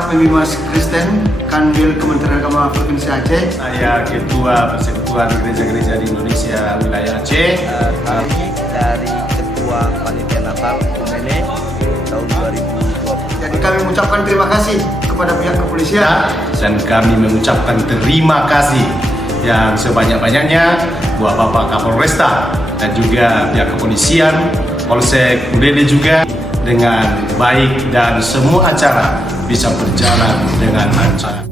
Saya Pemimas Kristen, Kanwil Kementerian Agama Provinsi Aceh. Saya Ketua Persekutuan Gereja-Gereja di Indonesia Wilayah Aceh. Kami dari Ketua Panitia Natal Kumene tahun 2020. Jadi kami mengucapkan terima kasih kepada pihak kepolisian. Dan kami mengucapkan terima kasih yang sebanyak-banyaknya buat Bapak Kapolresta dan juga pihak kepolisian, Polsek Udede juga, dengan baik dan semua acara bisa berjalan dengan lancar.